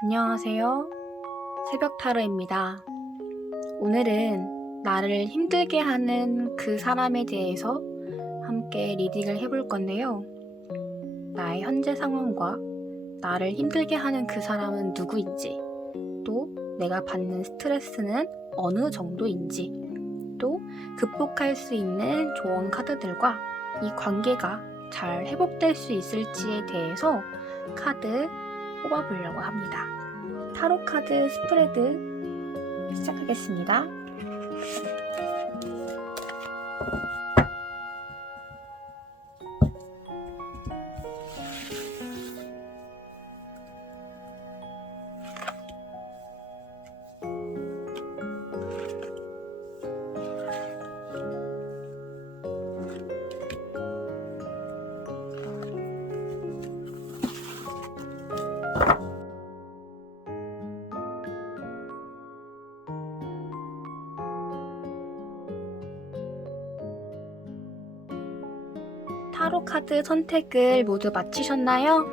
안녕하세요. 새벽 타로입니다. 오늘은 나를 힘들게 하는 그 사람에 대해서 함께 리딩을 해볼 건데요. 나의 현재 상황과 나를 힘들게 하는 그 사람은 누구인지, 또 내가 받는 스트레스는 어느 정도인지, 또 극복할 수 있는 조언 카드들과 이 관계가 잘 회복될 수 있을지에 대해서 카드 뽑아보려고 합니다. 타로 카드 스프레드 시작하겠습니다. 타로 카드 선택을 모두 마치셨나요?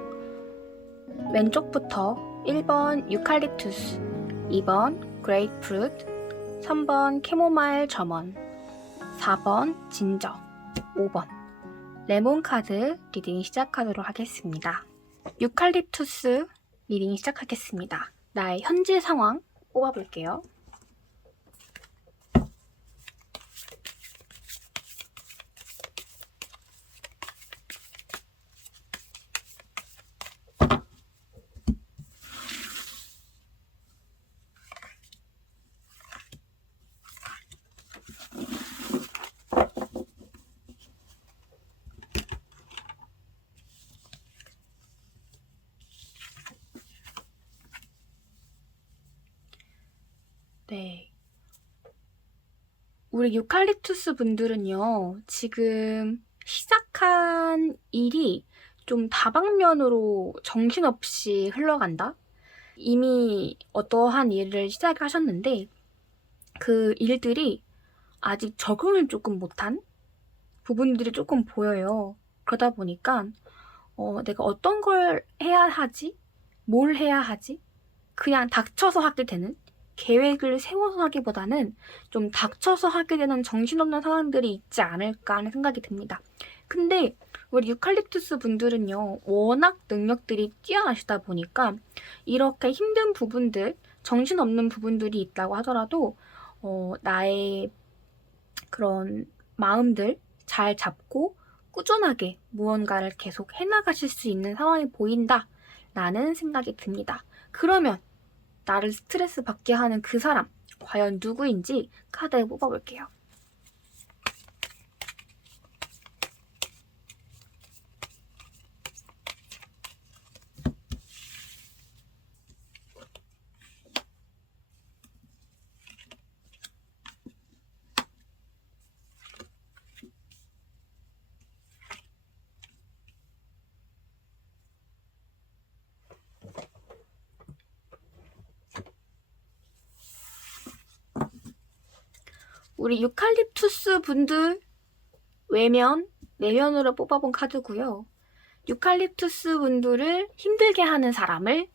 왼쪽부터 1번 유칼립투스, 2번 그레이프루트, 3번 캐모마일 점원, 4번 진저, 5번 레몬 카드 리딩 시작하도록 하겠습니다. 유칼립투스 리딩 시작하겠습니다. 나의 현재 상황 뽑아볼게요. 네. 우리 유칼립투스 분들은요, 지금 시작한 일이 좀 다방면으로 정신없이 흘러간다? 이미 어떠한 일을 시작하셨는데, 그 일들이 아직 적응을 조금 못한 부분들이 조금 보여요. 그러다 보니까, 내가 어떤 걸 해야 하지? 뭘 해야 하지? 그냥 닥쳐서 하게 되는? 계획을 세워서 하기보다는 좀 닥쳐서 하게 되는 정신없는 상황들이 있지 않을까 하는 생각이 듭니다. 근데 우리 유칼립투스 분들은요, 워낙 능력들이 뛰어나시다 보니까 이렇게 힘든 부분들, 정신없는 부분들이 있다고 하더라도 나의 그런 마음들 잘 잡고 꾸준하게 무언가를 계속 해나가실 수 있는 상황이 보인다 라는 생각이 듭니다. 그러면 나를 스트레스 받게 하는 그 사람, 과연 누구인지 카드에 뽑아볼게요. 우리 유칼립투스 분들 외면, 내면으로 뽑아본 카드고요. 유칼립투스 분들을 힘들게 하는 사람을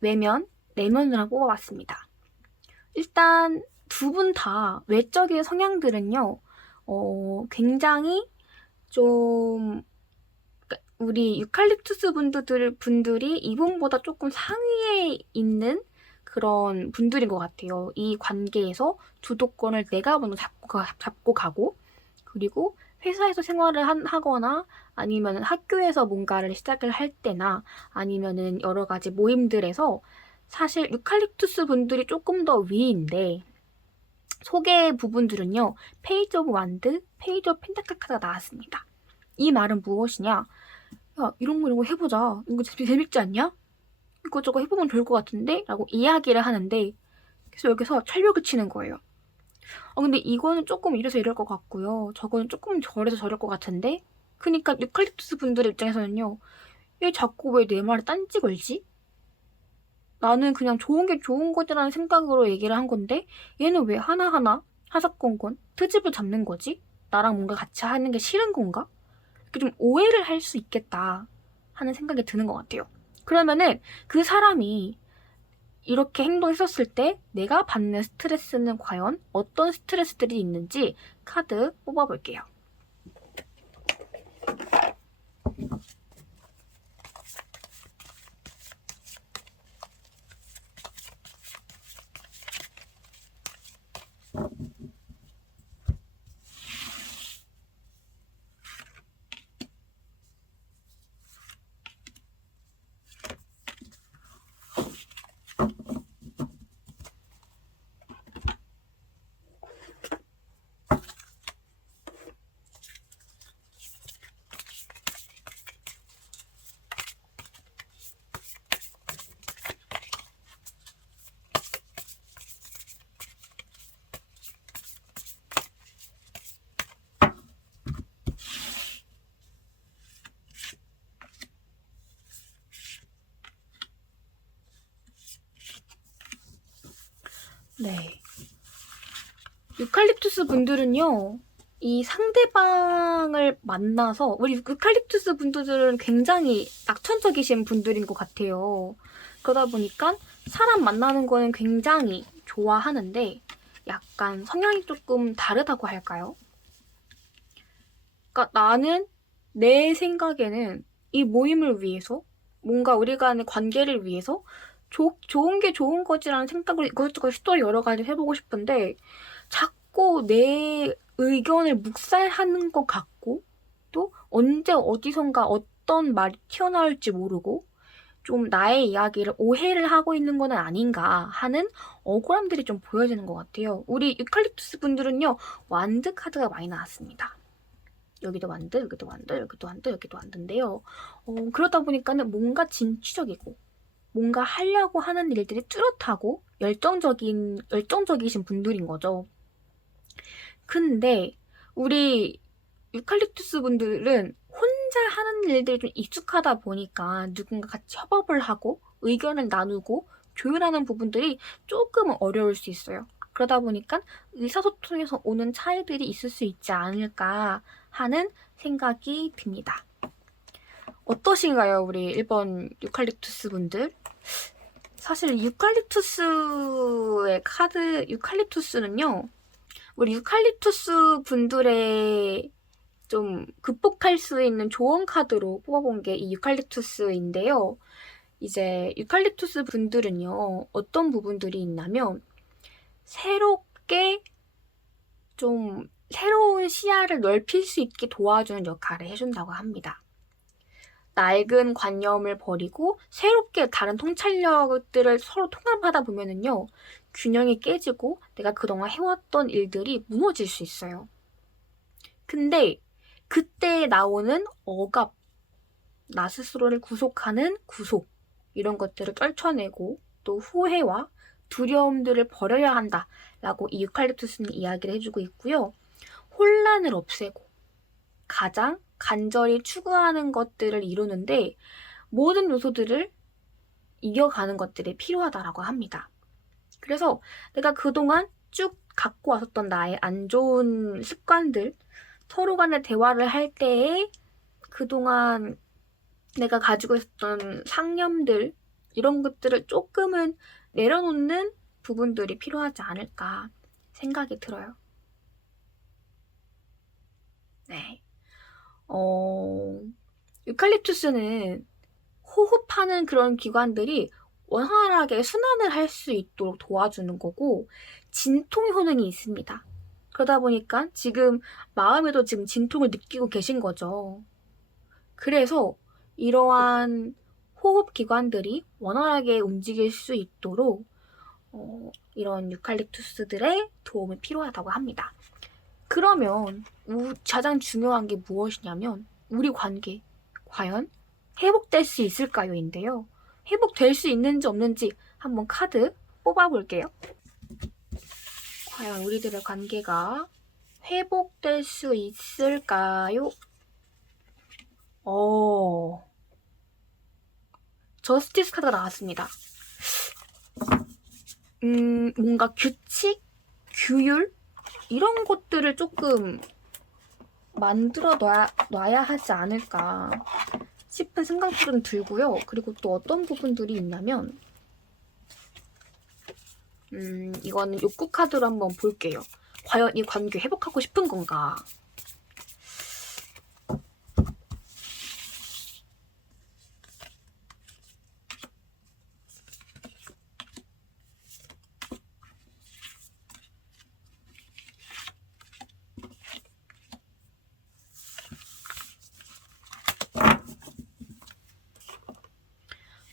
외면, 내면으로 뽑아봤습니다. 일단 두 분 다 외적인 성향들은요, 굉장히 좀 우리 유칼립투스 분들이 이분보다 조금 상위에 있는 그런 분들인 것 같아요. 이 관계에서 주도권을 내가 먼저 잡고 가고, 그리고 회사에서 생활을 하거나 아니면 학교에서 뭔가를 시작을 할 때나 아니면은 여러 가지 모임들에서 사실 유칼립투스 분들이 조금 더 위인데, 소개 부분들은요, 페이지 오브 완드, 페이지 오브 펜타클 카드가 나왔습니다. 이 말은 무엇이냐? 야, 이런 거 해보자. 이거 재밌지 않냐? 이거 해보면 좋을 것 같은데? 라고 이야기를 하는데, 그래서 여기서 철벽을 치는 거예요. 근데 이거는 조금 이래서 이럴 것 같고요. 저거는 조금 저래서 저럴 것 같은데? 그니까 유칼립투스 분들의 입장에서는요, 얘 자꾸 왜 내 말에 딴지 걸지? 나는 그냥 좋은 게 좋은 거지라는 생각으로 얘기를 한 건데, 얘는 왜 하나하나 하사건건 트집을 잡는 거지? 나랑 뭔가 같이 하는 게 싫은 건가? 이렇게 좀 오해를 할 수 있겠다 하는 생각이 드는 것 같아요. 그러면은 그 사람이 이렇게 행동했었을 때 내가 받는 스트레스는 과연 어떤 스트레스들이 있는지 카드 뽑아볼게요. 네. 유칼립투스 분들은요, 이 상대방을 만나서, 우리 유칼립투스 분들은 굉장히 낙천적이신 분들인 것 같아요. 그러다 보니까 사람 만나는 거는 굉장히 좋아하는데, 약간 성향이 조금 다르다고 할까요? 그러니까 나는 내 생각에는 이 모임을 위해서, 뭔가 우리 간의 관계를 위해서 좋은 게 좋은 거지라는 생각을 이것저것 시도 여러 가지 해보고 싶은데 자꾸 내 의견을 묵살하는 것 같고 또 언제 어디선가 어떤 말이 튀어나올지 모르고 좀 나의 이야기를 오해를 하고 있는 건 아닌가 하는 억울함들이 좀 보여지는 것 같아요. 우리 유칼립투스 분들은요, 완드 카드가 많이 나왔습니다. 여기도 완드, 여기도 완드, 여기도 완드, 여기도 완드인데요. 그러다 보니까는 뭔가 진취적이고 뭔가 하려고 하는 일들이 뚜렷하고 열정적이신 분들인 거죠. 근데 우리 유칼립투스 분들은 혼자 하는 일들이 좀 익숙하다 보니까 누군가 같이 협업을 하고 의견을 나누고 조율하는 부분들이 조금은 어려울 수 있어요. 그러다 보니까 의사소통에서 오는 차이들이 있을 수 있지 않을까 하는 생각이 듭니다. 어떠신가요, 우리 1번 유칼립투스 분들? 사실 유칼립투스의 카드, 유칼립투스는요, 우리 유칼립투스 분들의 좀 극복할 수 있는 조언 카드로 뽑아본 게 이 유칼립투스인데요. 이제 유칼립투스 분들은요, 어떤 부분들이 있냐면, 새롭게 좀 새로운 시야를 넓힐 수 있게 도와주는 역할을 해준다고 합니다. 낡은 관념을 버리고 새롭게 다른 통찰력들을 서로 통합하다 보면은요, 균형이 깨지고 내가 그동안 해왔던 일들이 무너질 수 있어요. 근데 그때 나오는 억압, 나 스스로를 구속하는 구속, 이런 것들을 떨쳐내고 또 후회와 두려움들을 버려야 한다라고 이 유칼립투스는 이야기를 해주고 있고요. 혼란을 없애고 가장 간절히 추구하는 것들을 이루는데 모든 요소들을 이겨가는 것들이 필요하다라고 합니다. 그래서 내가 그동안 쭉 갖고 왔었던 나의 안 좋은 습관들, 서로 간의 대화를 할 때에 그동안 내가 가지고 있었던 상념들, 이런 것들을 조금은 내려놓는 부분들이 필요하지 않을까 생각이 들어요. 네. 유칼립투스는 호흡하는 그런 기관들이 원활하게 순환을 할 수 있도록 도와주는 거고, 진통 효능이 있습니다. 그러다 보니까 지금 마음에도 지금 진통을 느끼고 계신 거죠. 그래서 이러한 호흡 기관들이 원활하게 움직일 수 있도록 이런 유칼립투스들의 도움이 필요하다고 합니다. 그러면 가장 중요한 게 무엇이냐면 우리 관계 과연 회복될 수 있을까요?인데요. 회복될 수 있는지 없는지 한번 카드 뽑아볼게요. 과연 우리들의 관계가 회복될 수 있을까요? 저스티스 카드가 나왔습니다. 뭔가 규칙, 규율 이런 것들을 조금 만들어 놔야 하지 않을까 싶은 생각들은 들고요. 그리고 또 어떤 부분들이 있냐면 이거는 욕구 카드로 한번 볼게요. 과연 이 관계 회복하고 싶은 건가?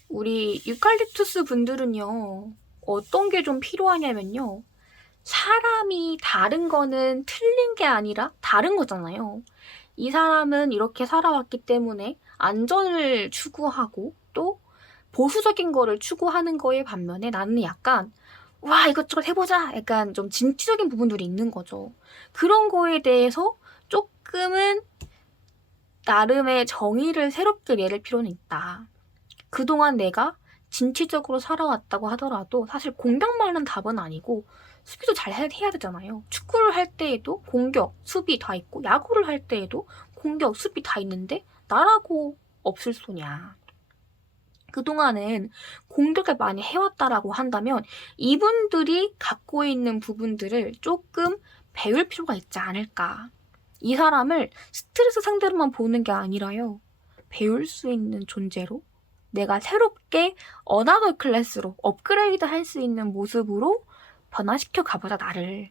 우리 유칼립투스 분들은요, 어떤 게 좀 필요하냐면요. 사람이 다른 거는 틀린 게 아니라 다른 거잖아요. 이 사람은 이렇게 살아왔기 때문에 안전을 추구하고 또 보수적인 거를 추구하는 거에 반면에 나는 약간 와, 이것저것 해보자. 약간 좀 진취적인 부분들이 있는 거죠. 그런 거에 대해서 조금은 나름의 정의를 새롭게 내릴 필요는 있다. 그동안 내가 진취적으로 살아왔다고 하더라도 사실 공격만은 답은 아니고 수비도 잘 해야 되잖아요. 축구를 할 때에도 공격, 수비 다 있고 야구를 할 때에도 공격, 수비 다 있는데 나라고 없을 소냐. 그동안은 공격을 많이 해왔다라고 한다면 이분들이 갖고 있는 부분들을 조금 배울 필요가 있지 않을까. 이 사람을 스트레스 상대로만 보는 게 아니라요. 배울 수 있는 존재로 내가 새롭게 어나더 클래스로 업그레이드 할 수 있는 모습으로 변화시켜 가보자 나를.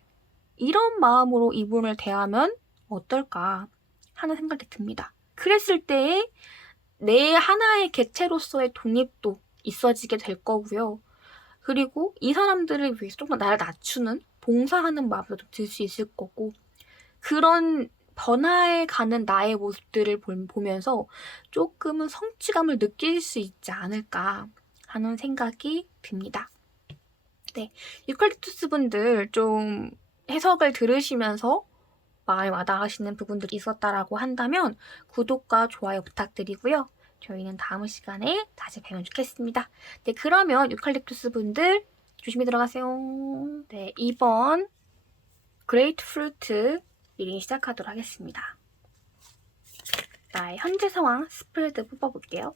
이런 마음으로 이분을 대하면 어떨까 하는 생각이 듭니다. 그랬을 때에 내 하나의 개체로서의 독립도 있어지게 될 거고요. 그리고 이 사람들을 위해서 조금 나를 낮추는 봉사하는 마음도 들 수 있을 거고 그런 변화해 가는 나의 모습들을 보면서 조금은 성취감을 느낄 수 있지 않을까 하는 생각이 듭니다. 네, 유칼립투스 분들 좀 해석을 들으시면서 마음에 와닿으시는 부분들이 있었다라고 한다면 구독과 좋아요 부탁드리고요. 저희는 다음 시간에 다시 뵈면 좋겠습니다. 네, 그러면 유칼립투스 분들 조심히 들어가세요. 네, 이번 그레이트프루트 리딩 시작하도록 하겠습니다. 나의 현재 상황 스프레드 뽑아볼게요.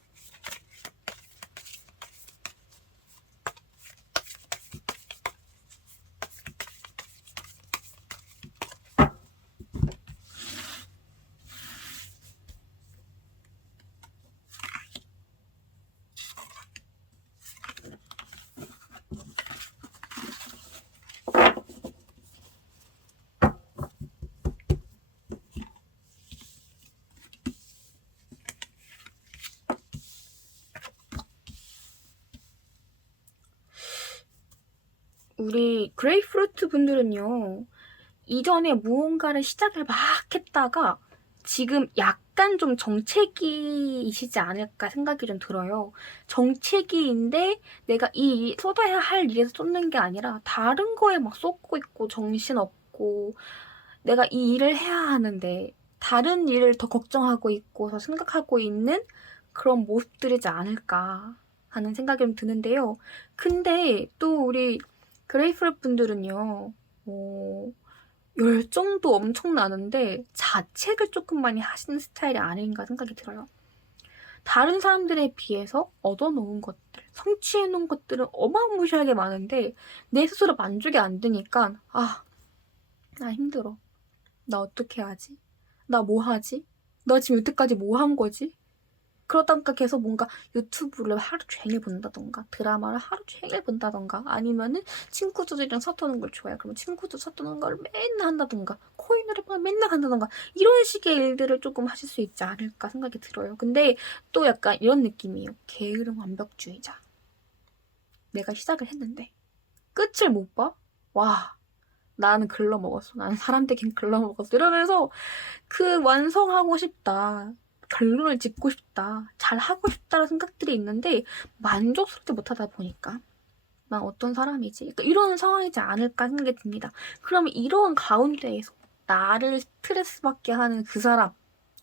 우리 그레이프루트 분들은요. 이전에 무언가를 시작을 막 했다가 지금 약간 좀 정체기이시지 않을까 생각이 좀 들어요. 정체기인데 내가 이 쏟아야 할 일에서 쏟는 게 아니라 다른 거에 막 쏟고 있고 정신없고 내가 이 일을 해야 하는데 다른 일을 더 걱정하고 있고 더 생각하고 있는 그런 모습들이지 않을까 하는 생각이 좀 드는데요. 근데 또 우리 그레이프루 분들은요. 열정도 엄청 나는데 자책을 조금 많이 하시는 스타일이 아닌가 생각이 들어요. 다른 사람들에 비해서 얻어놓은 것들, 성취해놓은 것들은 어마무시하게 많은데 내 스스로 만족이 안 되니까 나 힘들어. 나 어떻게 하지? 나 뭐 하지? 나 지금 여태까지 뭐 한 거지? 그러다 보니까 계속 뭔가 유튜브를 하루 종일 본다던가 드라마를 하루 종일 본다던가 아니면은 친구들이랑 서투는 걸 좋아해. 그러면 친구들 서투는 걸 맨날 한다던가 코인노래방 맨날 한다던가 이런 식의 일들을 조금 하실 수 있지 않을까 생각이 들어요. 근데 또 약간 이런 느낌이에요. 게으름 완벽주의자. 내가 시작을 했는데 끝을 못 봐? 와, 나는 글러먹었어. 나는 사람 되긴 글러먹었어. 이러면서 그 완성하고 싶다. 결론을 짓고 싶다. 잘 하고 싶다라는 생각들이 있는데 만족스럽게 못하다 보니까 난 어떤 사람이지? 그러니까 이런 상황이지 않을까 생각이 듭니다. 그러면 이런 가운데에서 나를 스트레스 받게 하는 그 사람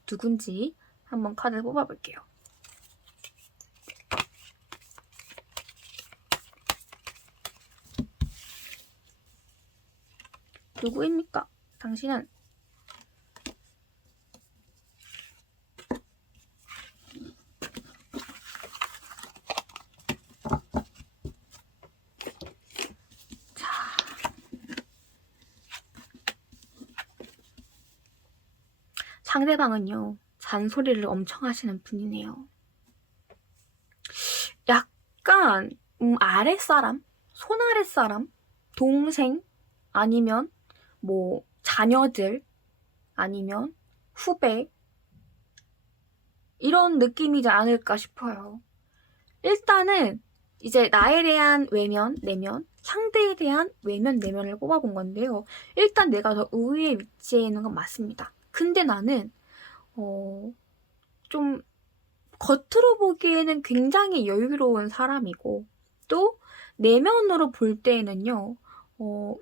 누군지 한번 카드를 뽑아볼게요. 누구입니까? 당신은 상대방은요, 잔소리를 엄청 하시는 분이네요. 약간 아랫사람, 손아랫사람, 동생, 아니면 뭐 자녀들, 아니면 후배, 이런 느낌이지 않을까 싶어요. 일단은 이제 나에 대한 외면, 내면, 상대에 대한 외면, 내면을 꼽아본 건데요. 일단 내가 더 우위에 위치해 있는 건 맞습니다. 근데 나는 좀 겉으로 보기에는 굉장히 여유로운 사람이고, 또 내면으로 볼 때에는요,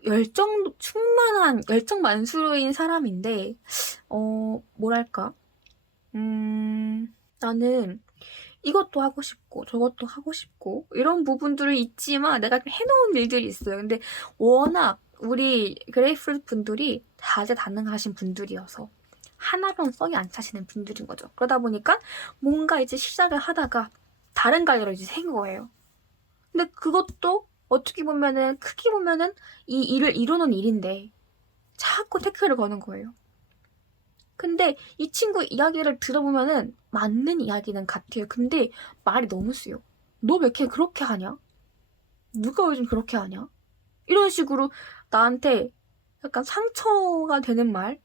열정 만수르인 사람인데, 뭐랄까, 나는 이것도 하고 싶고 저것도 하고 싶고 이런 부분들이 있지만 내가 해놓은 일들이 있어요. 근데 워낙 우리 그레이프루트 분들이 다재다능하신 분들이어서 하나로는 썩이 안 차시는 분들인 거죠. 그러다 보니까 뭔가 이제 시작을 하다가 다른 갈래로 이제 생 거예요. 근데 그것도 어떻게 보면은 크게 보면은 이 일을 이루는 일인데 자꾸 태클을 거는 거예요. 근데 이 친구 이야기를 들어보면은 맞는 이야기는 같아요. 근데 말이 너무 세요. 너 왜 이렇게 그렇게 하냐? 누가 요즘 그렇게 하냐? 이런 식으로 나한테 약간 상처가 되는 말,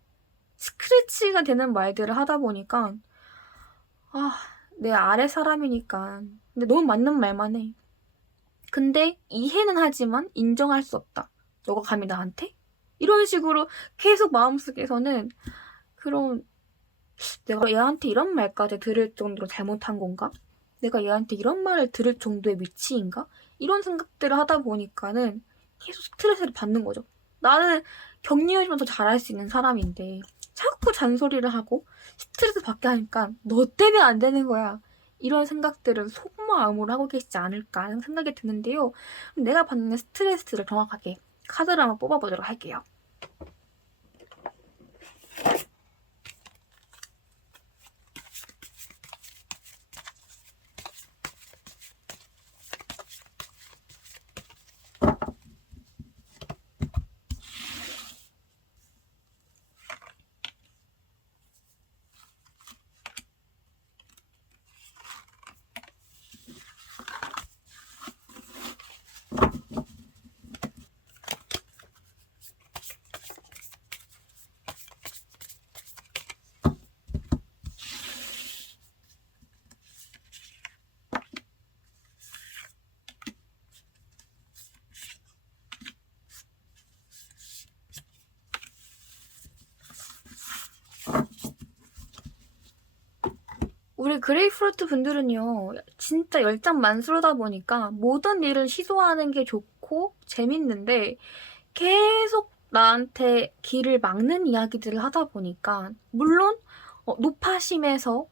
스크래치가 되는 말들을 하다 보니까 내 아래 사람이니까 근데 너무 맞는 말만 해. 근데 이해는 하지만 인정할 수 없다. 너가 감히 나한테? 이런 식으로 계속 마음속에서는 그런 내가 얘한테 이런 말까지 들을 정도로 잘못한 건가? 내가 얘한테 이런 말을 들을 정도의 위치인가? 이런 생각들을 하다 보니까는 계속 스트레스를 받는 거죠. 나는 격려해주면 더 잘할 수 있는 사람인데 자꾸 잔소리를 하고 스트레스 받게 하니까 너 때문에 안 되는 거야. 이런 생각들을 속마음으로 하고 계시지 않을까 하는 생각이 드는데요. 내가 받는 스트레스를 정확하게 카드를 한번 뽑아보도록 할게요. 우리 그레이프루트 분들은요, 진짜 열정 만수르다 보니까 모든 일을 시도하는 게 좋고 재밌는데 계속 나한테 길을 막는 이야기들을 하다 보니까 물론 노파심에서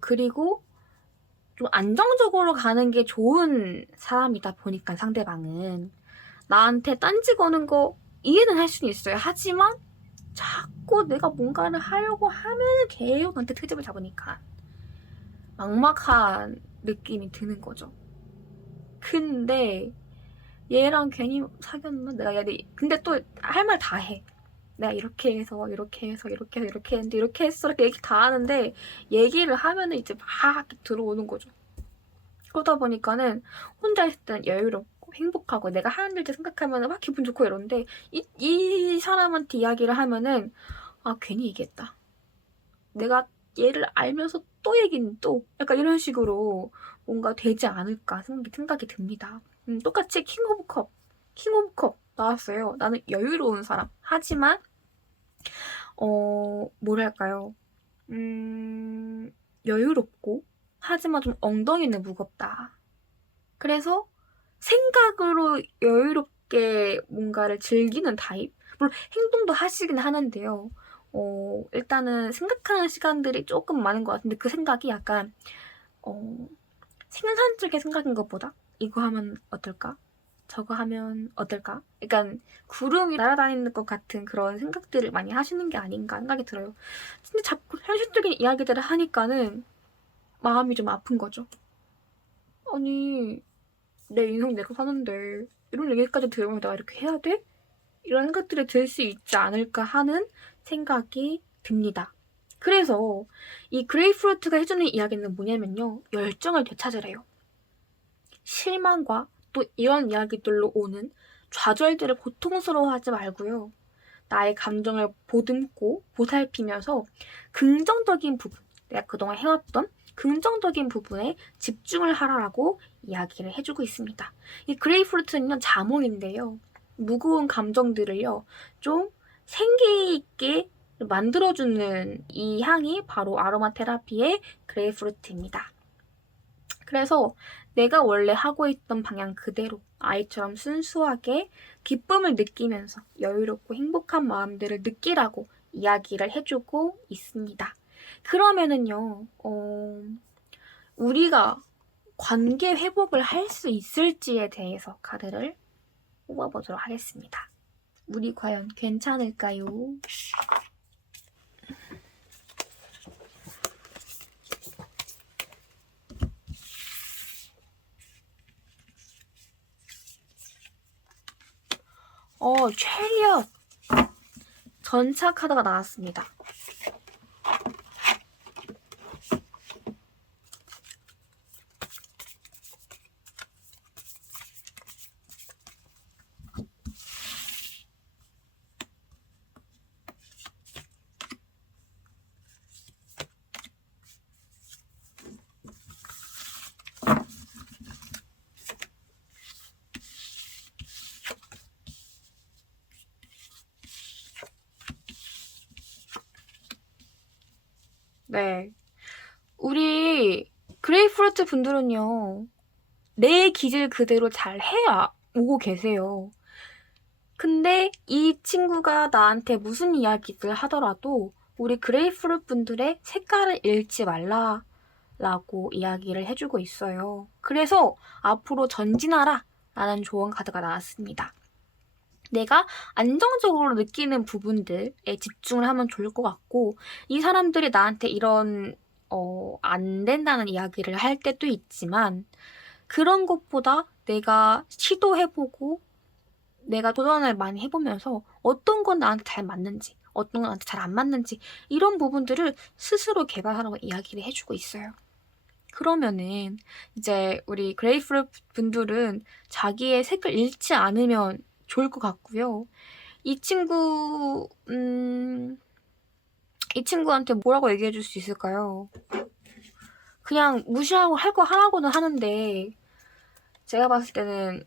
그리고 좀 안정적으로 가는 게 좋은 사람이다 보니까 상대방은 나한테 딴지 거는 거 이해는 할 수는 있어요. 하지만 자꾸 내가 뭔가를 하려고 하면은 계속 나한테 트집을 잡으니까 막막한 느낌이 드는 거죠. 근데 얘랑 괜히 사귀었나? 내가 근데 또 할 말 다 해. 내가 이렇게 해서 이렇게 해서 이렇게 해서 이렇게 했는데 이렇게 했어 이렇게 얘기 다 하는데 얘기를 하면은 이제 막 들어오는 거죠. 그러다 보니까는 혼자 있을 때는 여유롭고 행복하고 내가 하는 일들 생각하면은 막 기분 좋고 이런데 이 사람한테 이야기를 하면은 괜히 얘기했다. 내가 얘를 알면서 또 얘기는 또 약간 이런 식으로 뭔가 되지 않을까 생각이 듭니다. 똑같이 킹 오브 컵 나왔어요. 나는 여유로운 사람. 하지만 뭐랄까요? 여유롭고 하지만 좀 엉덩이는 무겁다. 그래서 생각으로 여유롭게 뭔가를 즐기는 타입? 물론 행동도 하시긴 하는데요. 일단은 생각하는 시간들이 조금 많은 것 같은데 그 생각이 약간 생산적인 생각인 것보다 이거 하면 어떨까? 저거 하면 어떨까? 약간 구름이 날아다니는 것 같은 그런 생각들을 많이 하시는 게 아닌가 생각이 들어요. 근데 자꾸 현실적인 이야기들을 하니까는 마음이 좀 아픈 거죠. 아니 내 인생 내가 사는데 이런 얘기까지 들으면 내가 이렇게 해야 돼? 이런 생각들이 들 수 있지 않을까 하는 생각이 듭니다. 그래서 이 그레이프루트가 해주는 이야기는 뭐냐면요. 열정을 되찾으래요. 실망과 또 이런 이야기들로 오는 좌절들을 고통스러워하지 말고요. 나의 감정을 보듬고 보살피면서 긍정적인 부분, 내가 그동안 해왔던 긍정적인 부분에 집중을 하라고 이야기를 해주고 있습니다. 이 그레이프루트는요, 자몽인데요. 무거운 감정들을요, 좀 생기 있게 만들어주는 이 향이 바로 아로마 테라피의 그레이프루트입니다. 그래서 내가 원래 하고 있던 방향 그대로 아이처럼 순수하게 기쁨을 느끼면서 여유롭고 행복한 마음들을 느끼라고 이야기를 해주고 있습니다. 그러면은요, 우리가 관계 회복을 할 수 있을지에 대해서 카드를 뽑아보도록 하겠습니다. 우리 과연 괜찮을까요? 체리엇 전차 카드가 나왔습니다. 네. 우리 그레이프루트 분들은요, 내 기질 그대로 잘 해야 오고 계세요. 근데 이 친구가 나한테 무슨 이야기를 하더라도 우리 그레이프루트 분들의 색깔을 잃지 말라라고 이야기를 해주고 있어요. 그래서 앞으로 전진하라 라는 조언 카드가 나왔습니다. 내가 안정적으로 느끼는 부분들에 집중을 하면 좋을 것 같고, 이 사람들이 나한테 이런 안 된다는 이야기를 할 때도 있지만, 그런 것보다 내가 시도해보고 내가 도전을 많이 해보면서 어떤 건 나한테 잘 맞는지, 어떤 건 나한테 잘 안 맞는지, 이런 부분들을 스스로 개발하라고 이야기를 해주고 있어요. 그러면은 이제 우리 그레이프루트 분들은 자기의 색을 잃지 않으면 좋을 것 같고요. 이 친구한테 뭐라고 얘기해 줄 수 있을까요? 그냥 무시하고 할 거 하라고는 하는데, 제가 봤을 때는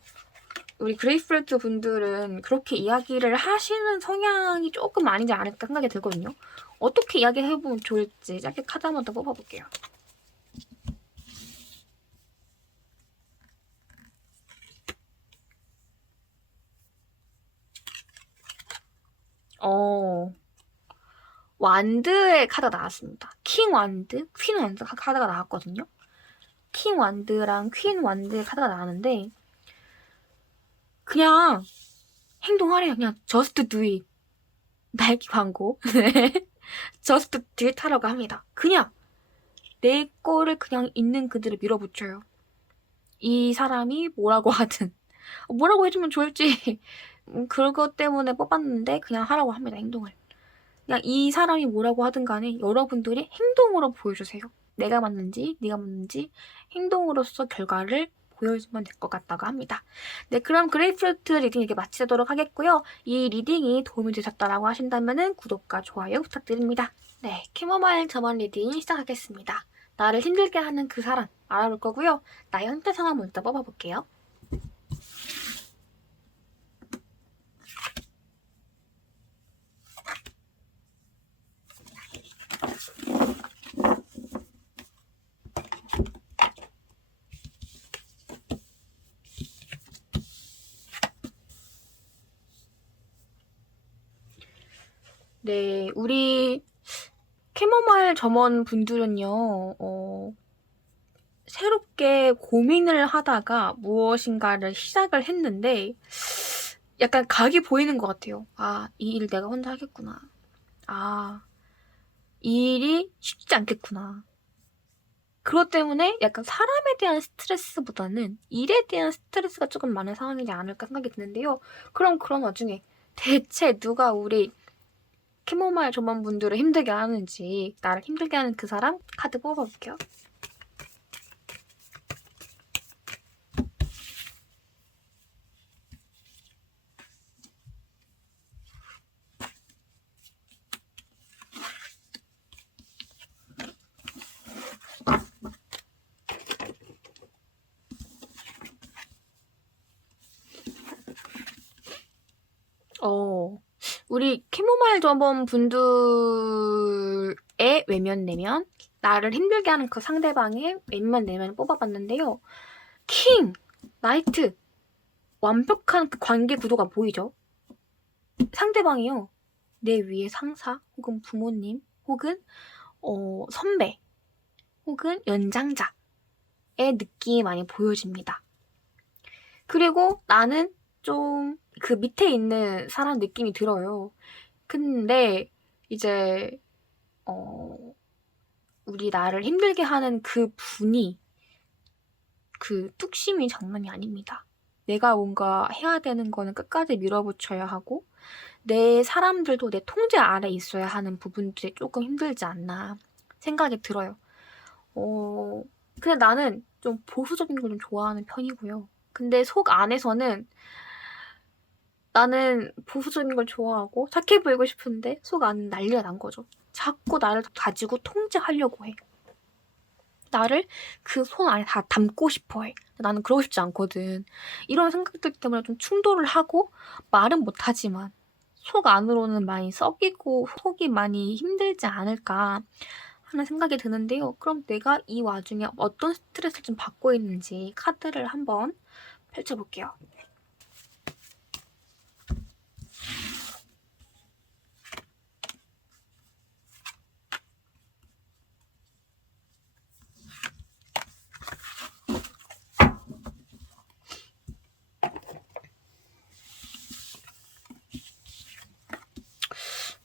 우리 그레이프루트 분들은 그렇게 이야기를 하시는 성향이 조금 아니지 않을까 생각이 들거든요. 어떻게 이야기해보면 좋을지 짧게 카드 한번 더 뽑아볼게요. 완드의 카드가 나왔습니다. 킹 완드, 퀸 완드 카드가 나왔거든요. 킹 완드랑 퀸 완드의 카드가 나왔는데, 그냥 행동하래요. 그냥 just do it. 나이키 광고. 네. just do it 하라고 합니다. 그냥 내 거를 그냥 있는 그대로 밀어붙여요. 이 사람이 뭐라고 하든 뭐라고 해주면 좋을지 그것 때문에 뽑았는데 그냥 하라고 합니다. 행동을. 그냥 이 사람이 뭐라고 하든 간에 여러분들이 행동으로 보여주세요. 내가 맞는지 네가 맞는지 행동으로서 결과를 보여주면 될 것 같다고 합니다. 네, 그럼 그레이프루트 리딩 이렇게 마치도록 하겠고요. 이 리딩이 도움이 되셨다고 하신다면 구독과 좋아요 부탁드립니다. 네, 캐모마일 저번 리딩 시작하겠습니다. 나를 힘들게 하는 그 사람 알아볼 거고요. 나의 현재 상황 먼저 뽑아볼게요. 네, 우리 캐모마일 점원 분들은요, 새롭게 고민을 하다가 무엇인가를 시작을 했는데, 약간 각이 보이는 것 같아요. 아, 이 일 내가 혼자 하겠구나. 아, 이 일이 쉽지 않겠구나. 그것 때문에 약간 사람에 대한 스트레스보다는 일에 대한 스트레스가 조금 많은 상황이지 않을까 생각이 드는데요. 그럼 그런 와중에 대체 누가 우리 캐모마일 전문분들을 힘들게 하는지, 나를 힘들게 하는 그 사람 카드 뽑아볼게요. 우리 캐모마일 점원 분들의 외면 내면, 나를 힘들게 하는 그 상대방의 외면 내면을 뽑아봤는데요. 킹, 나이트, 완벽한 그 관계 구도가 보이죠? 상대방이요, 내 위에 상사 혹은 부모님 혹은 선배 혹은 연장자의 느낌이 많이 보여집니다. 그리고 나는 좀 그 밑에 있는 사람 느낌이 들어요. 근데 이제 우리 나를 힘들게 하는 그 분이, 그 뚝심이 장난이 아닙니다. 내가 뭔가 해야 되는 거는 끝까지 밀어붙여야 하고, 내 사람들도 내 통제 아래 있어야 하는 부분들이 조금 힘들지 않나 생각이 들어요. 근데 나는 좀 보수적인 걸 좀 좋아하는 편이고요. 근데 속 안에서는 나는 보수적인 걸 좋아하고 착해 보이고 싶은데 속 안은 난리가 난 거죠. 자꾸 나를 가지고 통제하려고 해. 나를 그 손 안에 다 담고 싶어 해. 나는 그러고 싶지 않거든. 이런 생각들 때문에 좀 충돌을 하고 말은 못하지만 속 안으로는 많이 썩이고 속이 많이 힘들지 않을까 하는 생각이 드는데요. 그럼 내가 이 와중에 어떤 스트레스를 좀 받고 있는지 카드를 한번 펼쳐볼게요.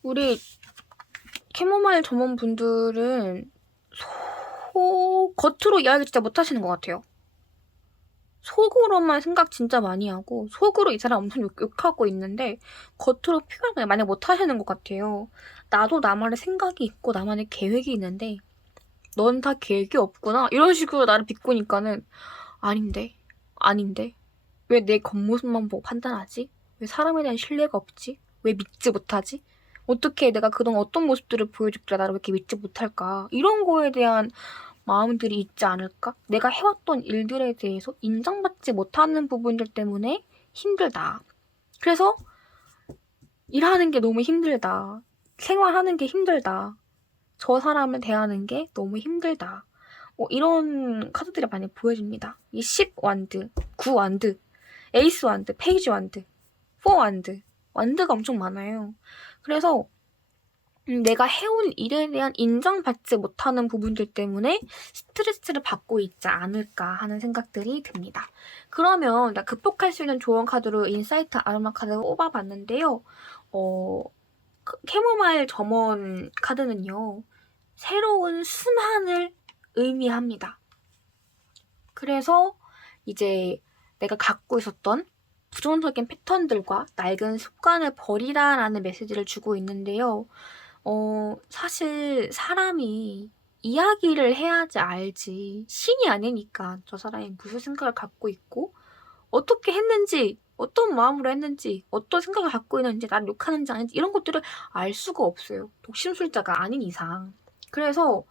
우리 캐모마일 전문분들은 겉으로 이야기 진짜 못하시는 것 같아요. 속으로만 생각 진짜 많이 하고 속으로 이 사람 엄청 욕하고 있는데 겉으로 표현을 많이 못하시는 것 같아요. 나도 나만의 생각이 있고 나만의 계획이 있는데 넌 다 계획이 없구나, 이런 식으로 나를 비꼬니까는 아닌데 왜 내 겉모습만 보고 판단하지? 왜 사람에 대한 신뢰가 없지? 왜 믿지 못하지? 어떻게 내가 그동안 어떤 모습들을 보여줬길래 나를 왜 이렇게 믿지 못할까? 이런 거에 대한 마음들이 있지 않을까? 내가 해왔던 일들에 대해서 인정받지 못하는 부분들 때문에 힘들다. 그래서 일하는 게 너무 힘들다. 생활하는 게 힘들다. 저 사람을 대하는 게 너무 힘들다. 이런 카드들이 많이 보여집니다. 이 10 완드, 9 완드, 에이스 완드, 페이지 완드, 4 완드. 완드가 엄청 많아요. 그래서 내가 해온 일에 대한 인정받지 못하는 부분들 때문에 스트레스를 받고 있지 않을까 하는 생각들이 듭니다. 그러면 나 극복할 수 있는 조언 카드로 인사이트 아로마 카드를 뽑아봤는데요. 캐모마일 점원 카드는요, 새로운 순환을 의미합니다. 그래서 이제 내가 갖고 있었던 부정적인 패턴들과 낡은 습관을 버리라라는 메시지를 주고 있는데요. 사실 사람이 이야기를 해야지 알지 신이 아니니까 저 사람이 무슨 생각을 갖고 있고 어떻게 했는지, 어떤 마음으로 했는지, 어떤 생각을 갖고 있는지, 나를 욕하는지 아닌지 이런 것들을 알 수가 없어요. 독심술자가 아닌 이상. 그래서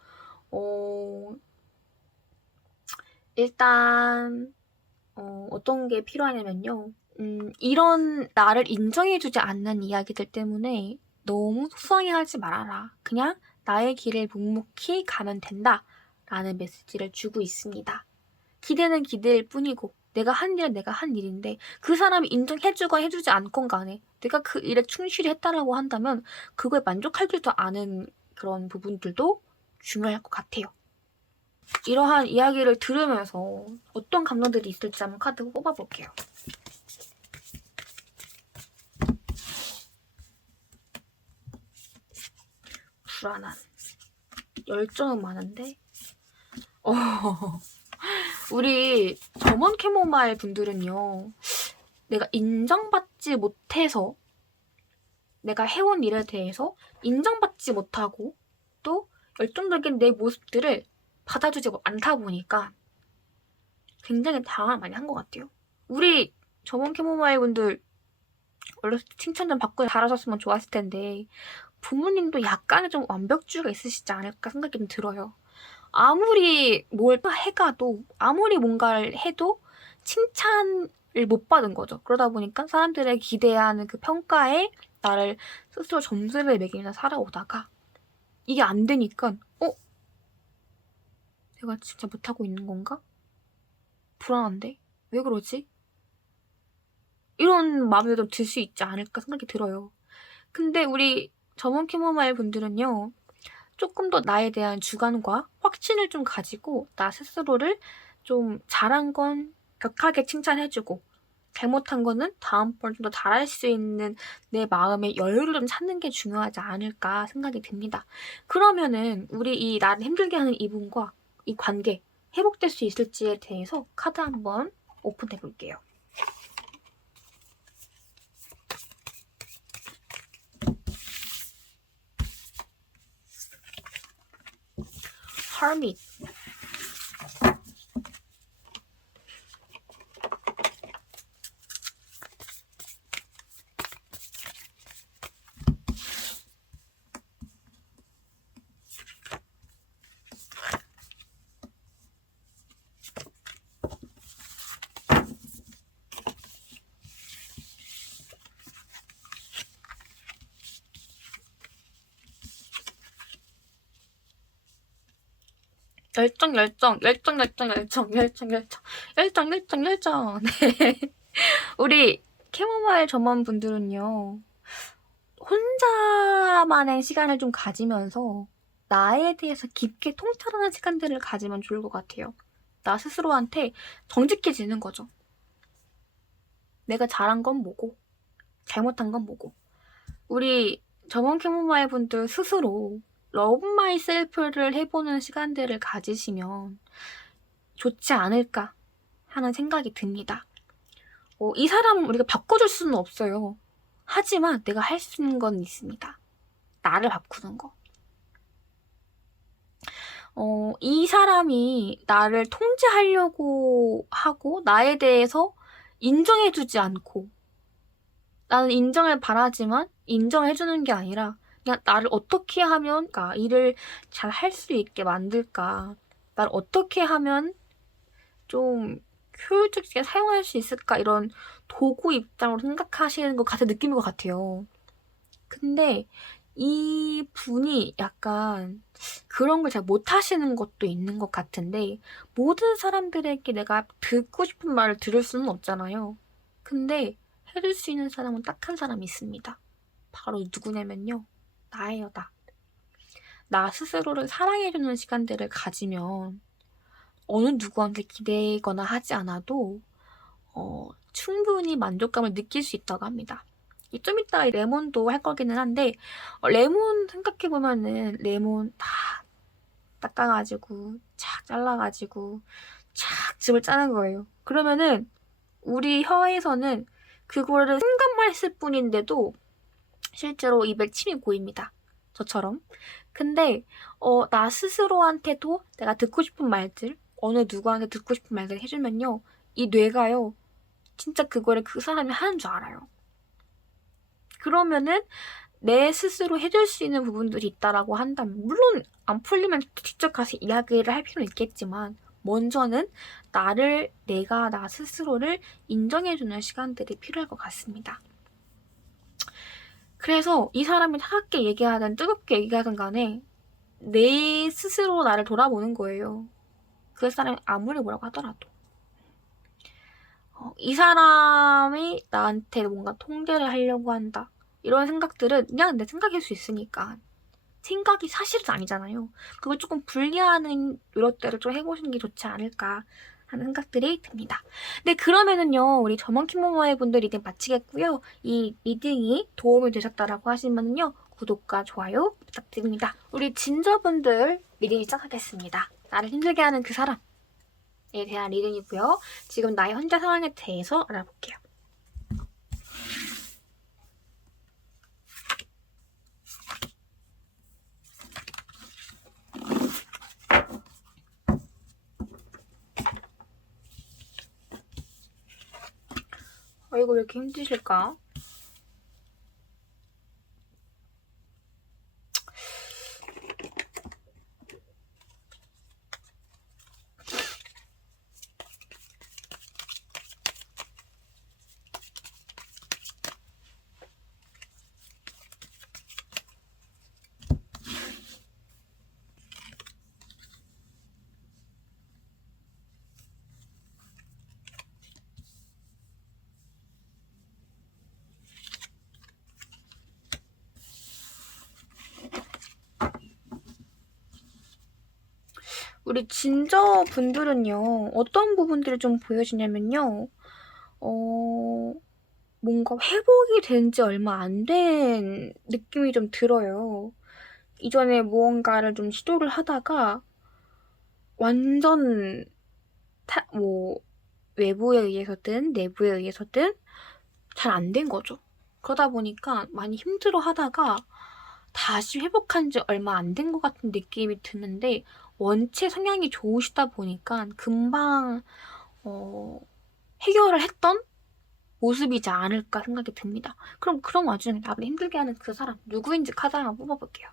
일단 어떤 게 필요하냐면요. 이런 나를 인정해주지 않는 이야기들 때문에 너무 속상해하지 말아라. 그냥 나의 길을 묵묵히 가면 된다. 라는 메시지를 주고 있습니다. 기대는 기대일 뿐이고 내가 한 일은 내가 한 일인데 그 사람이 인정해주건 해주지 않건 간에 내가 그 일에 충실히 했다라고 한다면 그거에 만족할 줄도 아는 그런 부분들도 중요할 것 같아요. 이러한 이야기를 들으면서 어떤 감정들이 있을지 한번 카드 뽑아볼게요. 불안한. 열정은 많은데 우리 점원 캐모마일 분들은요, 내가 인정받지 못해서 내가 해온 일에 대해서 인정받지 못하고 또 열정적인 내 모습들을 받아주지 않다 보니까 굉장히 당황을 많이 한 것 같아요. 우리 저번 캐모마일 분들 어렸을 때 칭찬 좀 받고 잘하셨으면 좋았을 텐데 부모님도 약간의 좀 완벽주의가 있으시지 않을까 생각이 좀 들어요. 아무리 뭘 해가도 아무리 뭔가를 해도 칭찬을 못 받은 거죠. 그러다 보니까 사람들의 기대하는 그 평가에 나를 스스로 점수를 매기면서 살아오다가 이게 안 되니까 내가 진짜 못하고 있는 건가? 불안한데? 왜 그러지? 이런 마음이 좀 들 수 있지 않을까 생각이 들어요. 근데 우리 저번 캐모마일 분들은요. 조금 더 나에 대한 주관과 확신을 좀 가지고 나 스스로를 좀 잘한 건 격하게 칭찬해주고 잘못한 거는 다음번 좀 더 잘할 수 있는 내 마음의 여유를 좀 찾는 게 중요하지 않을까 생각이 듭니다. 그러면은 우리 이 나를 힘들게 하는 이분과 이 관계 회복될 수 있을지에 대해서 카드 한번 오픈해 볼게요. Hermit. 열정. 네. 우리 캐모마일 전문분들은요. 혼자만의 시간을 좀 가지면서 나에 대해서 깊게 통찰하는 시간들을 가지면 좋을 것 같아요. 나 스스로한테 정직해지는 거죠. 내가 잘한 건 뭐고 잘못한 건 뭐고. 우리 저번 캐모마일 분들 스스로 러브 마이 셀프를 해보는 시간들을 가지시면 좋지 않을까 하는 생각이 듭니다. 이 사람을 우리가 바꿔줄 수는 없어요. 하지만 내가 할 수 있는 건 있습니다. 나를 바꾸는 거. 이 사람이 나를 통제하려고 하고 나에 대해서 인정해주지 않고 나는 인정을 바라지만 인정해주는 게 아니라 그냥 나를 어떻게 하면 일을 잘 할 수 있게 만들까? 나를 어떻게 하면 좀 효율적이게 사용할 수 있을까? 이런 도구 입장으로 생각하시는 것 같은 느낌인 것 같아요. 근데 이 분이 약간 그런 걸 잘 못하시는 것도 있는 것 같은데 모든 사람들에게 내가 듣고 싶은 말을 들을 수는 없잖아요. 근데 해줄 수 있는 사람은 딱 한 사람이 있습니다. 바로 누구냐면요. 나예요, 나. 나 스스로를 사랑해주는 시간들을 가지면 어느 누구한테 기대거나 하지 않아도 충분히 만족감을 느낄 수 있다고 합니다. 좀 이따 레몬도 할 거기는 한데 레몬 생각해보면은 레몬 다 닦아가지고 착 잘라가지고 착 즙을 짜는 거예요. 그러면은 우리 혀에서는 그거를 순간만 했을 뿐인데도 실제로 입에 침이 고입니다. 저처럼. 근데 나 스스로한테도 내가 듣고 싶은 말들, 어느 누구한테 듣고 싶은 말들 해주면요. 이 뇌가요. 진짜 그거를 그 사람이 하는 줄 알아요. 그러면은 내 스스로 해줄 수 있는 부분들이 있다라고 한다면 물론 안 풀리면 직접 가서 이야기를 할 필요는 있겠지만 먼저는 내가 나 스스로를 인정해주는 시간들이 필요할 것 같습니다. 그래서 이 사람이 차갑게 얘기하든 뜨겁게 얘기하든 간에 내 스스로 나를 돌아보는 거예요. 그 사람이 아무리 뭐라고 하더라도. 이 사람이 나한테 뭔가 통제를 하려고 한다. 이런 생각들은 그냥 내 생각일 수 있으니까. 생각이 사실은 아니잖아요. 그걸 조금 분리하는 노력들을 좀 해보시는 게 좋지 않을까 하는 생각들이 듭니다. 네, 그러면은요, 우리 저먼키모모의 분들 리딩 마치겠고요. 이 리딩이 도움이 되셨다라고 하시면은요, 구독과 좋아요 부탁드립니다. 우리 진저분들 리딩 시작하겠습니다. 나를 힘들게 하는 그 사람에 대한 리딩이고요. 지금 나의 현재 상황에 대해서 알아볼게요. 이거 왜 이렇게 힘드실까? 우리 진저 분들은요, 어떤 부분들을 좀 보여주냐면요, 뭔가 회복이 된 지 얼마 안 된 느낌이 좀 들어요. 이전에 무언가를 좀 시도를 하다가 완전 외부에 의해서든 내부에 의해서든 잘 안 된 거죠. 그러다 보니까 많이 힘들어 하다가 다시 회복한 지 얼마 안 된 것 같은 느낌이 드는데, 원체 성향이 좋으시다 보니까 금방 해결을 했던 모습이지 않을까 생각이 듭니다. 그럼 그런 와중에 나를 힘들게 하는 그 사람 누구인지 카드 하나 뽑아볼게요.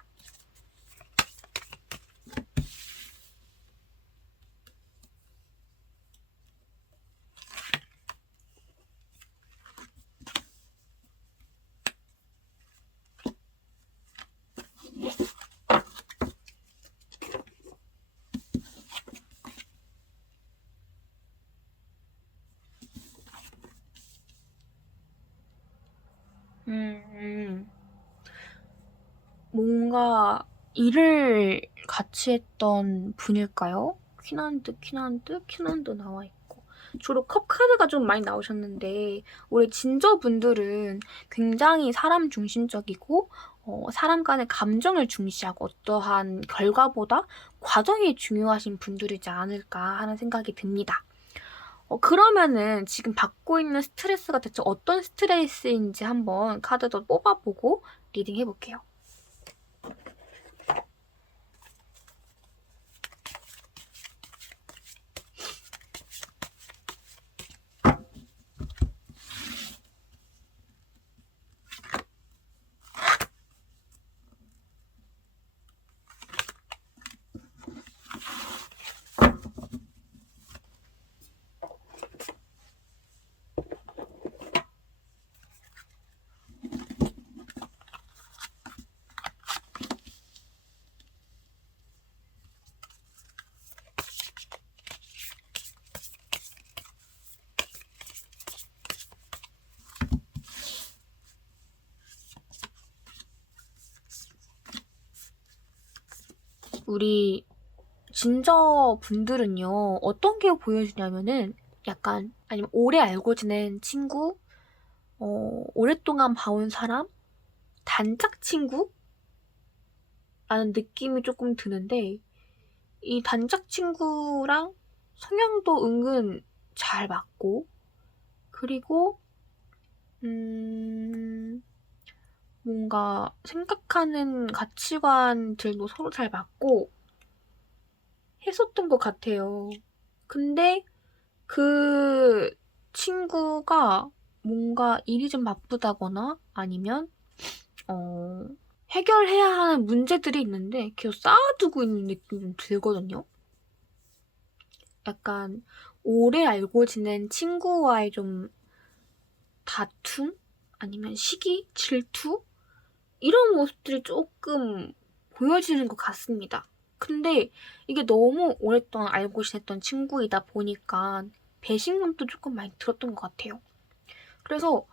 뭔가 일을 같이 했던 분일까요? 퀴난드 나와 있고. 주로 컵 카드가 좀 많이 나오셨는데, 우리 진저 분들은 굉장히 사람 중심적이고, 사람 간의 감정을 중시하고 어떠한 결과보다 과정이 중요하신 분들이지 않을까 하는 생각이 듭니다. 그러면은 지금 받고 있는 스트레스가 대체 어떤 스트레스인지 한번 카드도 뽑아보고 리딩 해볼게요. 우리 진저 분들은요, 어떤 게 보여주냐면은 약간, 아니면 오래 알고 지낸 친구, 오랫동안 봐온 사람, 단짝 친구? 라는 느낌이 조금 드는데, 이 단짝 친구랑 성향도 은근 잘 맞고, 그리고 뭔가 생각하는 가치관들도 서로 잘 맞고 했었던 것 같아요. 근데 그 친구가 뭔가 일이 좀 바쁘다거나 아니면 해결해야 하는 문제들이 있는데 계속 쌓아두고 있는 느낌이 좀 들거든요. 약간 오래 알고 지낸 친구와의 좀 다툼? 아니면 시기? 질투? 이런 모습들이 조금 보여지는 것 같습니다. 근데 이게 너무 오랫동안 알고 지냈던 친구이다 보니까 배신감도 조금 많이 들었던 것 같아요. 그래서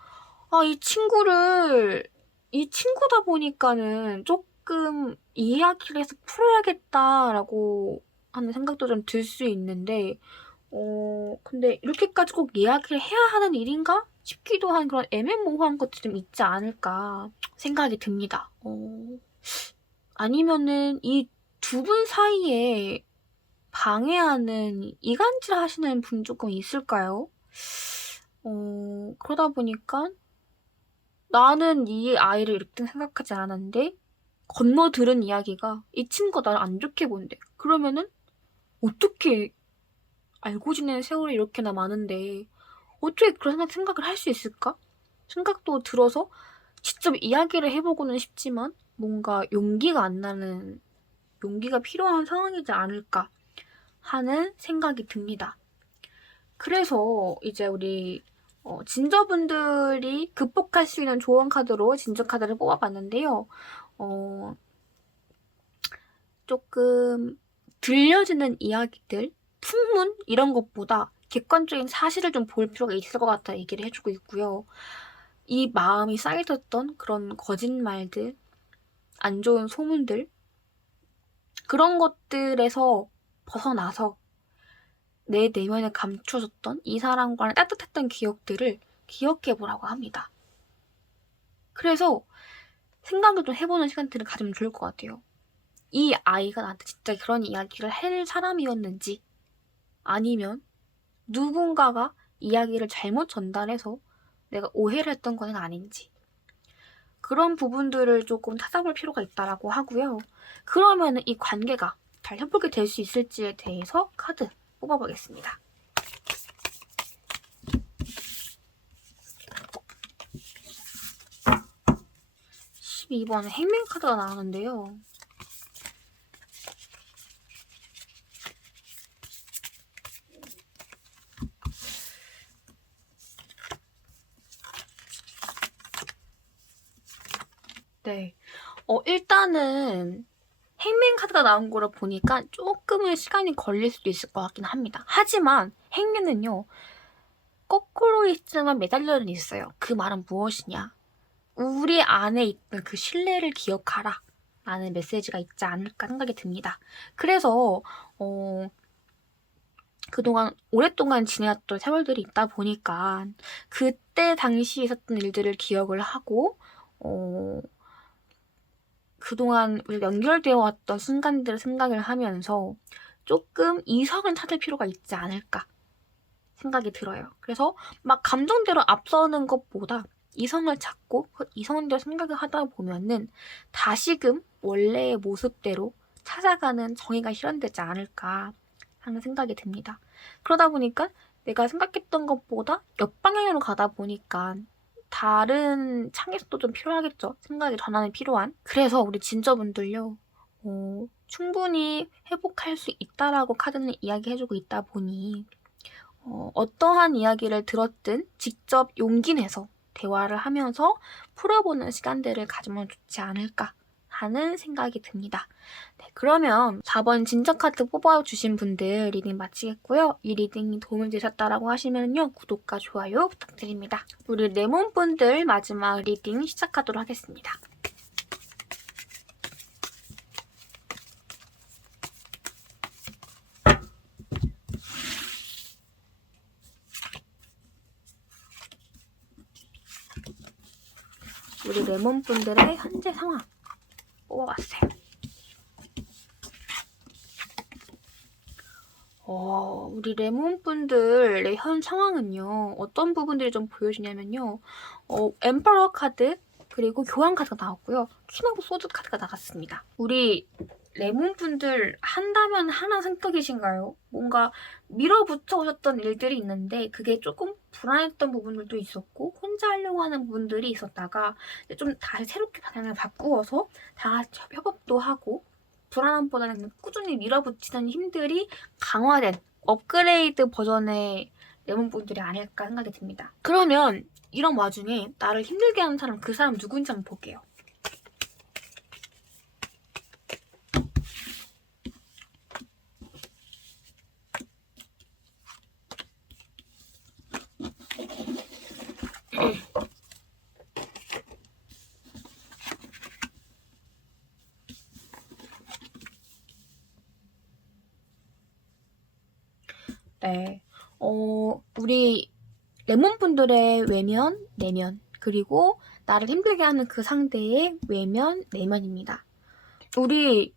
이 친구다 보니까는 조금 이야기를 해서 풀어야겠다라고 하는 생각도 좀 들 수 있는데, 근데 이렇게까지 꼭 이야기를 해야 하는 일인가? 싶기도 한 그런 애매모호한 것도 좀 있지 않을까 생각이 듭니다. 아니면은 이 두 분 사이에 방해하는 이간질 하시는 분 조금 있을까요? 그러다 보니까 나는 이 아이를 이렇게 생각하지 않았는데 건너 들은 이야기가 이 친구가 나를 안 좋게 본대. 그러면은 어떻게 알고 지낸 세월이 이렇게나 많은데 어떻게 그런 생각을 할 수 있을까? 생각도 들어서 직접 이야기를 해보고는 싶지만 뭔가 용기가 안 나는, 용기가 필요한 상황이지 않을까 하는 생각이 듭니다. 그래서 이제 우리 진저분들이 극복할 수 있는 조언 카드로 진저 카드를 뽑아봤는데요. 조금 들려지는 이야기들, 풍문 이런 것보다 객관적인 사실을 좀 볼 필요가 있을 것 같다 얘기를 해주고 있고요. 이 마음이 쌓여졌던 그런 거짓말들, 안 좋은 소문들, 그런 것들에서 벗어나서 내 내면에 감춰졌던 이 사람과의 따뜻했던 기억들을 기억해보라고 합니다. 그래서 생각을 좀 해보는 시간들을 가지면 좋을 것 같아요. 이 아이가 나한테 진짜 그런 이야기를 할 사람이었는지, 아니면 누군가가 이야기를 잘못 전달해서 내가 오해를 했던 것은 아닌지, 그런 부분들을 조금 찾아볼 필요가 있다라고 하고요. 그러면 이 관계가 잘 협복이 될 수 있을지에 대해서 카드 뽑아보겠습니다. 12번은 행맨 카드가 나오는데요. 네. 일단은 행맨 카드가 나온 거를 보니까 조금은 시간이 걸릴 수도 있을 것 같긴 합니다. 하지만 행맨은요, 거꾸로 있지만 매달려는 있어요. 그 말은 무엇이냐? 우리 안에 있는 그 신뢰를 기억하라 라는 메시지가 있지 않을까 생각이 듭니다. 그래서 그동안 오랫동안 지내왔던 세월들이 있다 보니까 그때 당시 있었던 일들을 기억을 하고 그동안 우리가 연결되어 왔던 순간들을 생각을 하면서 조금 이성을 찾을 필요가 있지 않을까 생각이 들어요. 그래서 막 감정대로 앞서는 것보다 이성을 찾고 그 이성대로 생각을 하다 보면은 다시금 원래의 모습대로 찾아가는 정의가 실현되지 않을까 하는 생각이 듭니다. 그러다 보니까 내가 생각했던 것보다 역방향으로 가다 보니까 다른 창의성도 좀 필요하겠죠. 생각의 전환이 필요한. 그래서 우리 진저분들요. 충분히 회복할 수 있다라고 카드는 이야기해주고 있다 보니 어떠한 이야기를 들었든 직접 용기 내서 대화를 하면서 풀어보는 시간들을 가지면 좋지 않을까 하는 생각이 듭니다. 네, 그러면 4번 진저 카드 뽑아주신 분들 리딩 마치겠고요. 이 리딩이 도움이 되셨다라고 하시면요, 구독과 좋아요 부탁드립니다. 우리 레몬 분들 마지막 리딩 시작하도록 하겠습니다. 우리 레몬 분들의 현재 상황 뽑아봤어요. 우리 레몬 분들의 현 상황은요, 어떤 부분들이 좀 보여주냐면요, 엠퍼러 카드, 그리고 교환 카드가 나왔고요. 퀸 오브 소드 카드가 나갔습니다. 우리 레몬 분들 한다면 하는 성격이신가요? 뭔가 밀어붙여 오셨던 일들이 있는데 그게 조금 불안했던 부분들도 있었고 혼자 하려고 하는 부분들이 있었다가 좀 다시 새롭게 방향을 바꾸어서 다 같이 협업도 하고 불안함보다는 꾸준히 밀어붙이는 힘들이 강화된 업그레이드 버전의 레몬 분들이 아닐까 생각이 듭니다. 그러면 이런 와중에 나를 힘들게 하는 사람, 그 사람 누구인지 한번 볼게요. 네. 우리 레몬분들의 외면, 내면, 그리고 나를 힘들게 하는 그 상대의 외면, 내면입니다. 우리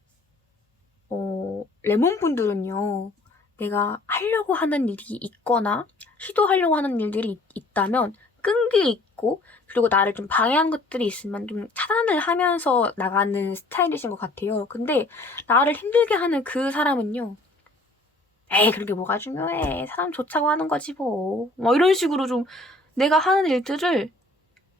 레몬분들은요, 내가 하려고 하는 일이 있거나 시도하려고 하는 일들이 있다면 끈기 있고, 그리고 나를 좀 방해한 것들이 있으면 좀 차단을 하면서 나가는 스타일이신 것 같아요. 근데 나를 힘들게 하는 그 사람은요, 에이, 그런 게 뭐가 중요해. 사람 좋자고 하는 거지 뭐. 이런 식으로 좀 내가 하는 일들을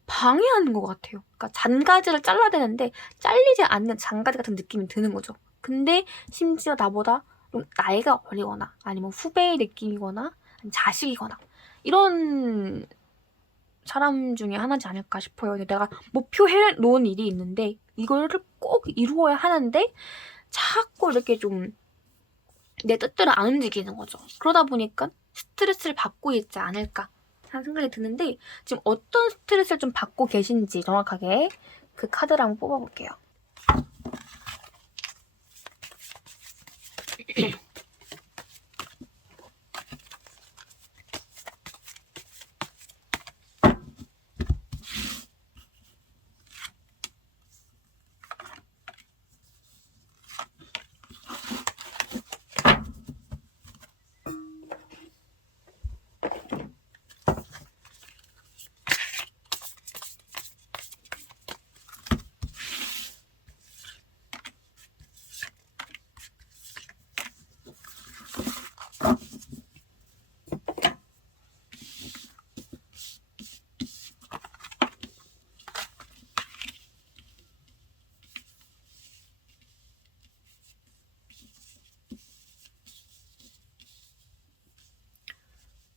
방해하는 것 같아요. 그러니까 잔가지를 잘라야 되는데 잘리지 않는 잔가지 같은 느낌이 드는 거죠. 근데 심지어 나보다 좀 나이가 어리거나 아니면 후배의 느낌이거나 아니면 자식이거나 이런 사람 중에 하나지 않을까 싶어요. 내가 목표해 놓은 일이 있는데 이거를 꼭 이루어야 하는데 자꾸 이렇게 좀 내 뜻대로 안 움직이는 거죠. 그러다 보니까 스트레스를 받고 있지 않을까 하는 생각이 드는데 지금 어떤 스트레스를 좀 받고 계신지 정확하게 그 카드를 한번 뽑아볼게요.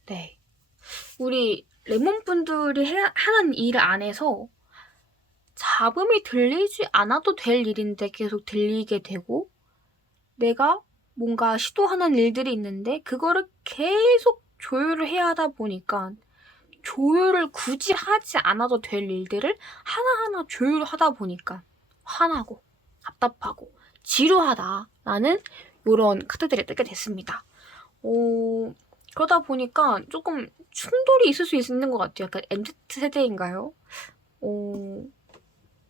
네. 우리 레몬분들이 하는 일 안에서 잡음이 들리지 않아도 될 일인데 계속 들리게 되고 내가 뭔가 시도하는 일들이 있는데 그거를 계속 조율을 해야 하다 보니까 조율을 굳이 하지 않아도 될 일들을 하나하나 조율하다 보니까 화나고 답답하고 지루하다라는 이런 카드들이 뜨게 됐습니다. 그러다 보니까 조금 충돌이 있을 수 있는 것 같아요. 약간 MZ세대인가요?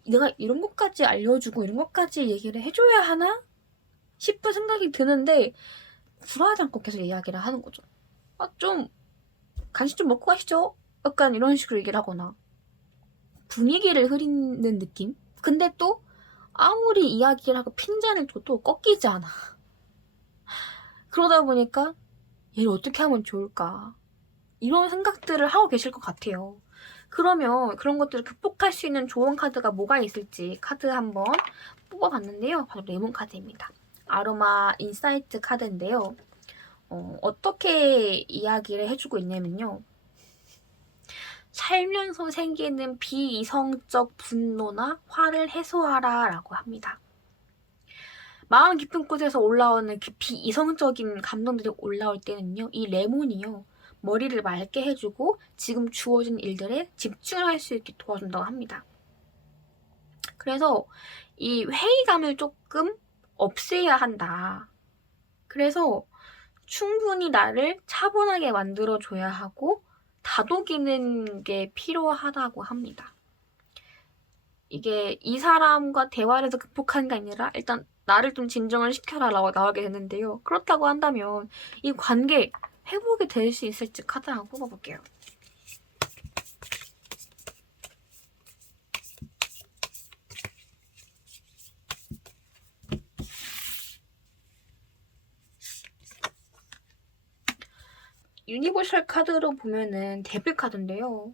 내가 이런 것까지 알려주고 이런 것까지 얘기를 해줘야 하나? 싶은 생각이 드는데 굴하지 않고 계속 이야기를 하는 거죠. 좀 간식 좀 먹고 가시죠. 약간 이런 식으로 얘기를 하거나 분위기를 흐리는 느낌? 근데 또 아무리 이야기를 하고 핀잔을 줘도 꺾이지 않아. 그러다 보니까 얘를 어떻게 하면 좋을까? 이런 생각들을 하고 계실 것 같아요. 그러면 그런 것들을 극복할 수 있는 좋은 카드가 뭐가 있을지 카드 한번 뽑아봤는데요. 바로 레몬 카드입니다. 아로마 인사이트 카드인데요. 어떻게 이야기를 해주고 있냐면요. 살면서 생기는 비이성적 분노나 화를 해소하라 라고 합니다. 마음 깊은 곳에서 올라오는 그 비이성적인 감정들이 올라올 때는요. 이 레몬이요. 머리를 맑게 해주고 지금 주어진 일들에 집중을 할 수 있게 도와준다고 합니다. 그래서 이 회의감을 조금 없애야 한다. 그래서 충분히 나를 차분하게 만들어줘야 하고 다독이는 게 필요하다고 합니다. 이게 이 사람과 대화를 해서 극복하는 게 아니라 일단 나를 좀 진정을 시켜라라고 나오게 됐는데요. 그렇다고 한다면 이 관계 회복이 될 수 있을지 카드 한번 뽑아볼게요. 유니버셜 카드로 보면은 데빌 카드인데요.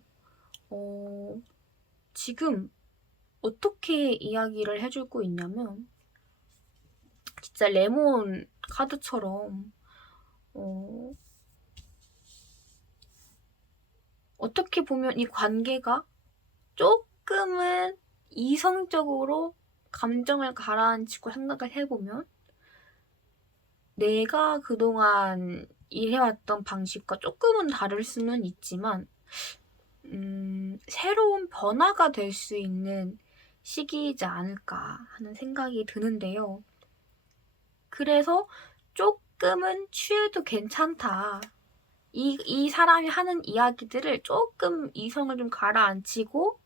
지금 어떻게 이야기를 해주고 있냐면 진짜 레몬 카드처럼 어떻게 보면 이 관계가 조금은 이성적으로 감정을 가라앉히고 생각을 해보면 내가 그동안 일해왔던 방식과 조금은 다를 수는 있지만 새로운 변화가 될 수 있는 시기이지 않을까 하는 생각이 드는데요. 그래서 조금은 취해도 괜찮다. 이 사람이 하는 이야기들을 조금 이성을 좀 가라앉히고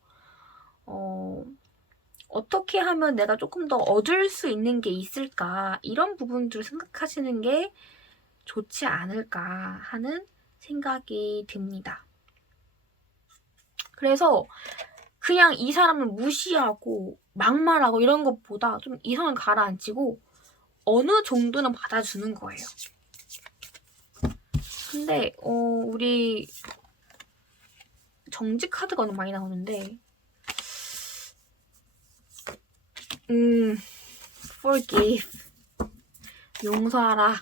어떻게 하면 내가 조금 더 얻을 수 있는 게 있을까 이런 부분들을 생각하시는 게 좋지 않을까 하는 생각이 듭니다. 그래서 그냥 이 사람을 무시하고 막말하고 이런 것보다 좀 이성을 가라앉히고 어느 정도는 받아주는 거예요. 근데 우리 정직 카드가 너무 많이 나오는데 forgive 용서하라.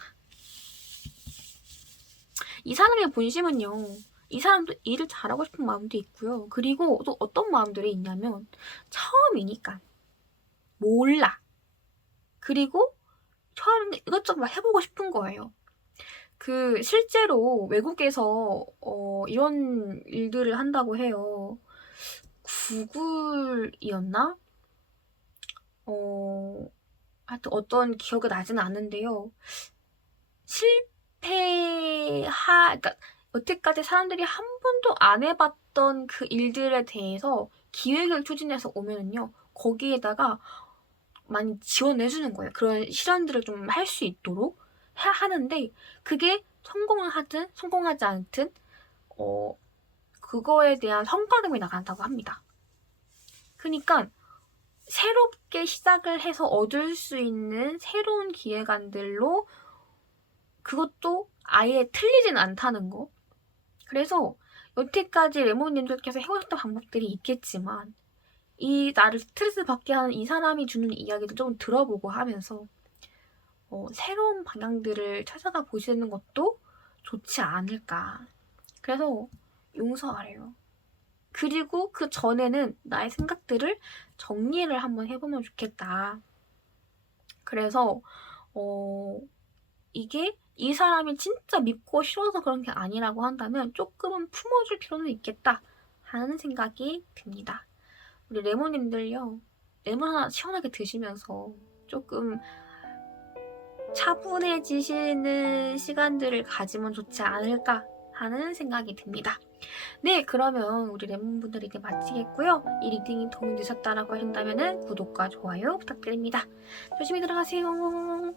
이 사람의 본심은요, 이 사람도 일을 잘하고 싶은 마음도 있고요. 그리고 또 어떤 마음들이 있냐면 처음이니까 몰라. 그리고 처음에 이것저것 막 해보고 싶은 거예요. 그 실제로 외국에서 이런 일들을 한다고 해요. 구글이었나? 하여튼 어떤 기억이 나지는 않는데요. 그러니까 여태까지 사람들이 한 번도 안 해봤던 그 일들에 대해서 기획을 추진해서 오면은요, 거기에다가 많이 지원해주는 거예요. 그런 실현들을 좀 할 수 있도록 하는데, 그게 성공을 하든 성공하지 않든 그거에 대한 성과금이 나간다고 합니다. 그러니까 새롭게 시작을 해서 얻을 수 있는 새로운 기획안들로, 그것도 아예 틀리진 않다는 거. 그래서 여태까지 레몬님들께서 해오셨던 방법들이 있겠지만 이 나를 스트레스 받게 하는 이 사람이 주는 이야기도 좀 들어보고 하면서 새로운 방향들을 찾아가 보시는 것도 좋지 않을까. 그래서 용서하래요. 그리고 그 전에는 나의 생각들을 정리를 한번 해보면 좋겠다. 그래서 이게 이 사람이 진짜 밉고 싫어서 그런 게 아니라고 한다면 조금은 품어줄 필요는 있겠다 하는 생각이 듭니다. 우리 레몬님들요, 레몬 하나 시원하게 드시면서 조금 차분해지시는 시간들을 가지면 좋지 않을까 하는 생각이 듭니다. 네, 그러면 우리 레몬분들 이제 마치겠고요. 이 리딩이 도움이 되셨다라고 하신다면 구독과 좋아요 부탁드립니다. 조심히 들어가세요.